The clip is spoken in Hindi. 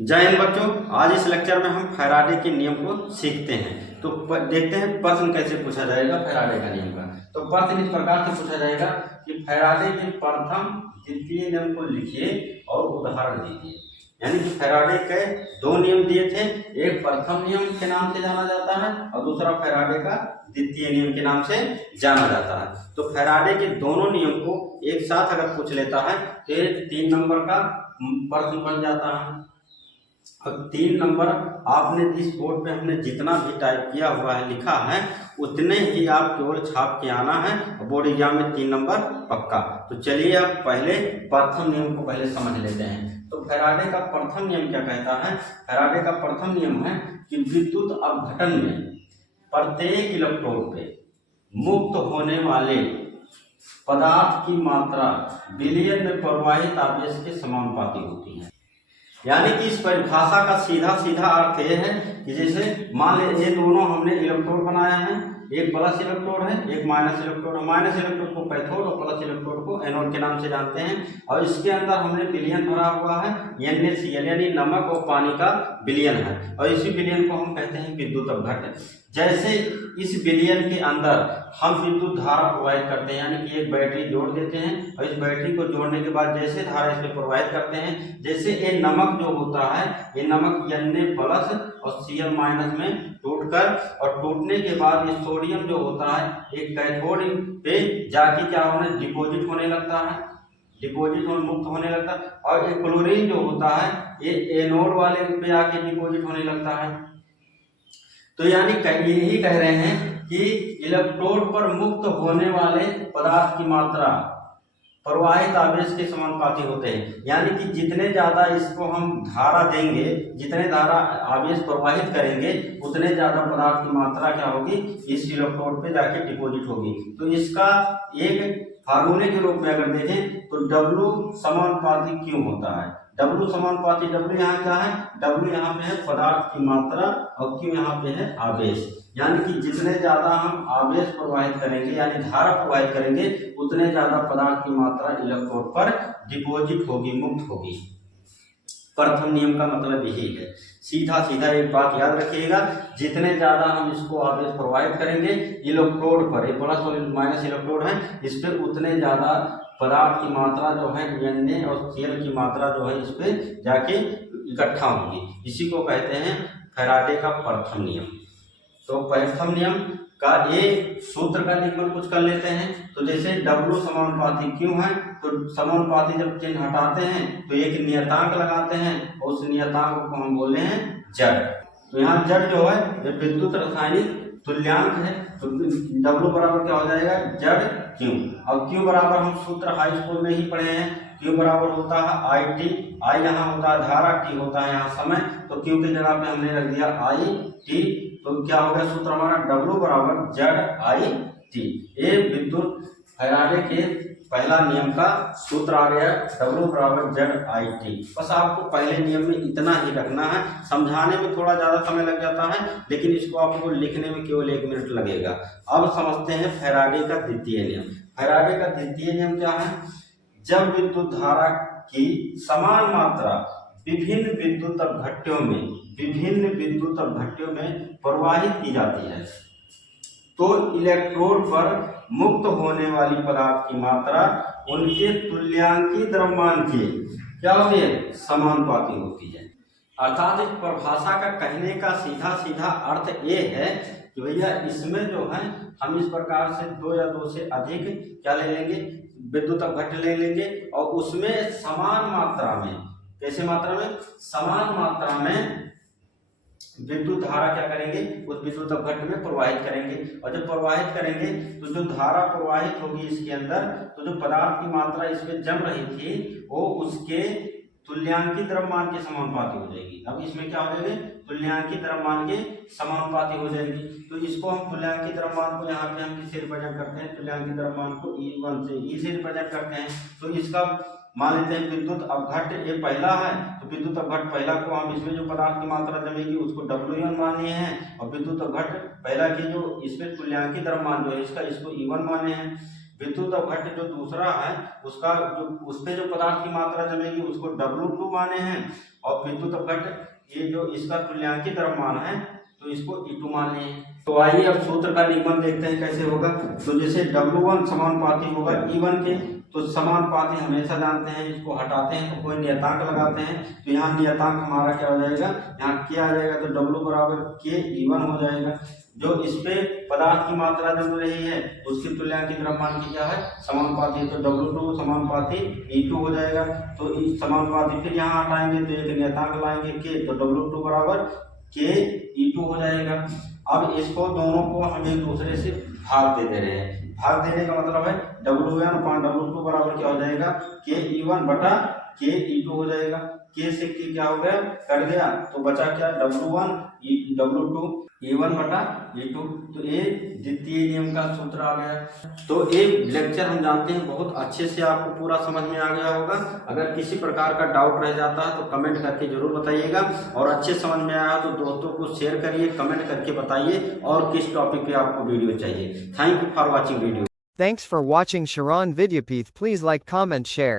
जय हिंद बच्चों। आज इस लेक्चर में हम फैराडे के नियम को सीखते हैं। तो देखते हैं प्रश्न कैसे पूछा जाएगा फैराडे का नियम का। तो प्रश्न इस प्रकार से पूछा जाएगा कि फैराडे के प्रथम द्वितीय नियम को लिखिए और उदाहरण दीजिए। यानी कि फैराडे के दो नियम दिए थे, एक प्रथम नियम के नाम से जाना जाता है और दूसरा फैराडे का द्वितीय नियम के नाम से जाना जाता है। तो फैराडे के दोनों नियम को एक साथ अगर पूछ लेता है तो 3 नंबर का प्रश्न बन जाता है। अब 3 नंबर आपने इस बोर्ड पे हमने जितना भी टाइप किया हुआ है लिखा है उतने ही आप केवल छाप के आना है। बोर्ड एग्जाम में 3 नंबर पक्का। तो चलिए अब पहले प्रथम नियम को पहले समझ लेते हैं। तो फैराडे का प्रथम नियम क्या कहता है? फैराडे का प्रथम नियम है कि विद्युत अपघटन में प्रत्येक इलेक्ट्रोड पे मुक्त होने वाले पदार्थ की मात्रा विलयन में प्रवाहित आवेश के समानुपाती होती है। यानी कि इस परिभाषा का सीधा सीधा अर्थ यह है कि जैसे मान ले ये दोनों हमने इलेक्ट्रोड बनाया है, एक प्लस इलेक्ट्रोड है एक माइनस इलेक्ट्रोड है। माइनस इलेक्ट्रोड को कैथोड और प्लस इलेक्ट्रोड को एनोड के नाम से जानते हैं। और इसके अंदर हमने विलयन भरा हुआ है NaCl यानी नमक और पानी का विलयन है। और इसी विलयन को हम कहते हैं विद्युत अपघटन। जैसे इस विलयन के अंदर हम विद्युत धारा प्रवाहित करते हैं, यानी कि एक बैटरी जोड़ देते हैं और इस बैटरी को जोड़ने के बाद जैसे धारा इसमें प्रवाहित करते हैं, जैसे ये नमक जो होता है ये नमक Na प्लस और Cl माइनस में टूटकर और टूटने के बाद ये सोडियम जो होता है एक कैथोड पे जाके क्या होने डिपोजिट होने लगता है, डिपोजिट और मुक्त होने लगता है। और ये क्लोरीन जो होता है ये एनोड वाले पे आके डिपोजिट होने लगता है। तो यानी यही कह रहे हैं कि इलेक्ट्रोड पर मुक्त होने वाले पदार्थ की मात्रा प्रवाहित आवेश के समानुपाती होते हैं। यानी कि जितने ज्यादा इसको हम धारा देंगे, जितने धारा आवेश प्रवाहित करेंगे उतने ज्यादा पदार्थ की मात्रा क्या होगी इस इलेक्ट्रोड पे जाके डिपोजिट होगी। तो इसका एक फार्मूले के रूप में अगर देखें तो W समानुपाती क्यों होता है? W समानुपाती W यहाँ क्या है? W यहाँ पे है पदार्थ की मात्रा और Q यहाँ पे है आवेश। यानी कि जितने ज्यादा हम आवेश प्रवाहित करेंगे यानी धारा प्रवाहित करेंगे उतने ज्यादा पदार्थ की मात्रा इलेक्ट्रोड पर डिपोजिट होगी, मुक्त होगी। प्रथम नियम का मतलब यही है। सीधा सीधा एक बात याद रखिएगा, जितने ज्यादा हम इसको आवेश प्रवाहित करेंगे इलेक्ट्रोड पर, ये प्लस और माइनस इलेक्ट्रोड है इस पर, उतने ज्यादा पदार्थ की मात्रा जो है Na और Cl की मात्रा जो है इस पे जाके इकट्ठा होगी। इसी को कहते हैं फैराडे का प्रथम नियम। तो प्रथम नियम का एक सूत्र का निगमन कुछ कर लेते हैं। तो जैसे W समानुपाती क्यों है, तो समानुपाती जब चिन्ह हटाते हैं तो एक नियतांक लगाते हैं और उस नियतांक को हम बोले हैं जड़। तो यहाँ जड़ जो है ये विद्युत रासायनिक तुल्यांक है। तो W बराबर क्या हो जाएगा जड़ Q। और Q बराबर हम सूत्र हाई स्कूल में ही पढ़े हैं। Q बराबर होता है IT, I यहाँ होता है धारा, T होता है यहाँ समय। तो Q की जगह पे हमने रख दिया IT। तो क्या हो गया सूत्र हमारा W बराबर जड़ IT। ये विद्युत फैराडे के पहला नियम का सूत्र आ गया W बराबर जड़ IT। बस आपको पहले नियम में इतना ही रखना है। समझाने में थोड़ा ज्यादा समय लग जाता है लेकिन इसको आपको लिखने में केवल 1 मिनट लगेगा। अब समझते हैं फैराडे का द्वितीय नियम। फैराडे का द्वितीय नियम क्या है? जब विद्युत धारा की समान मात्रा विभिन्न विद्युत अपघट्यों में प्रवाहित की जाती है तो इलेक्ट्रोड पर मुक्त होने वाली पदार्थ की मात्रा उनके तुल्यांकी द्रव्यमान के क्या होती है समानुपाती होती है। अर्थात इस परिभाषा का कहने का सीधा सीधा अर्थ ये है कि भैया इसमें जो है हम इस प्रकार से 2 या 2 से अधिक क्या ले लेंगे विद्युत अपघट्य ले लेंगे और उसमें समान मात्रा में, कैसे मात्रा में, समान मात्रा में विद्युत धारा क्या करेंगे उस विद्युत अपघट्य में प्रवाहित करेंगे। और जब प्रवाहित करेंगे तो जो धारा प्रवाहित होगी इसके अंदर, तो जो पदार्थ की मात्रा इसमें जम रही थी वो उसके तुल्यांकी द्रव्यमान के समानुपाती हो जाएगी। अब इसमें क्या हो जाएगी तुल्यांकी द्रव्यमान के समानुपाती हो जाएगी। तो इसको हम तुल्यांकी द्रव्यमान को यहाँ पे हम किससे रिप्रेजेंट करते हैं, तुल्यांकी द्रव्यमान को E1 से E से रिप्रेजेंट करते हैं। तो इसका मान लेते हैं विद्युत अपघट्य ये पहला है, तो विद्युत अपघट्य पहला को हम इसमें जो पदार्थ की मात्रा जमेगी उसको W1 मान लिए हैं और विद्युत अपघट्य पहला की जो इसमें तुल्यांकी द्रव्यमान जो है इसका इसको E1 माने हैं। विद्युत अपघट्य जो दूसरा है उसका जो उस पे जो पदार्थ की मात्रा जमेगी उसको W2 माने हैं, और विद्युत अपघट्य ये जो इसका तुल्यांकी द्रव्यमान है तो इसको E2 मान लिए। तो आइए अब सूत्र का निगमन देखते हैं कैसे होगा। तो जैसे W1 समानुपाती होगा E1 के, तो समानुपाती हमेशा जानते हैं, इसको हटाते हैं तो कोई नियतांक लगाते हैं, तो यहाँ नियतांक हमारा क्या हो जाएगा, यहाँ क्या आ जाएगा, तो W बराबर K E1 हो जाएगा। जो इस पे पदार्थ की मात्रा जम रही है उसकी तुल्यांकी द्रव्यमान की क्या है, समानुपाती, तो W2 समानुपाती E2 हो जाएगा। तो इस समानुपाती फिर यहाँ हटाएंगे तो एक नियतांक लाएंगे K, तो W2 बराबर K E2 हो जाएगा। अब इसको दोनों को हम एक दूसरे से भाग दे रहे हैं। भाग देने का मतलब है W1/W2 बराबर क्या हो जाएगा, K E1 बटा K E2 हो जाएगा। K से K क्या हो गया, कट गया, तो बचा क्या, W1 W2 E1 बटा E2। तो ये द्वितीय नियम का सूत्र आ गया। तो ये लेक्चर हम जानते हैं बहुत अच्छे से आपको पूरा समझ में आ गया होगा। अगर किसी प्रकार का डाउट रह जाता है तो कमेंट करके जरूर बताइएगा, और अच्छे समझ में आया तो दोस्तों को शेयर करिए, कमेंट करके बताइए और किस टॉपिक पे आपको वीडियो चाहिए। Thank you for watching video. Thanks for watching Sharon Vidyapith. Please like, comment, share.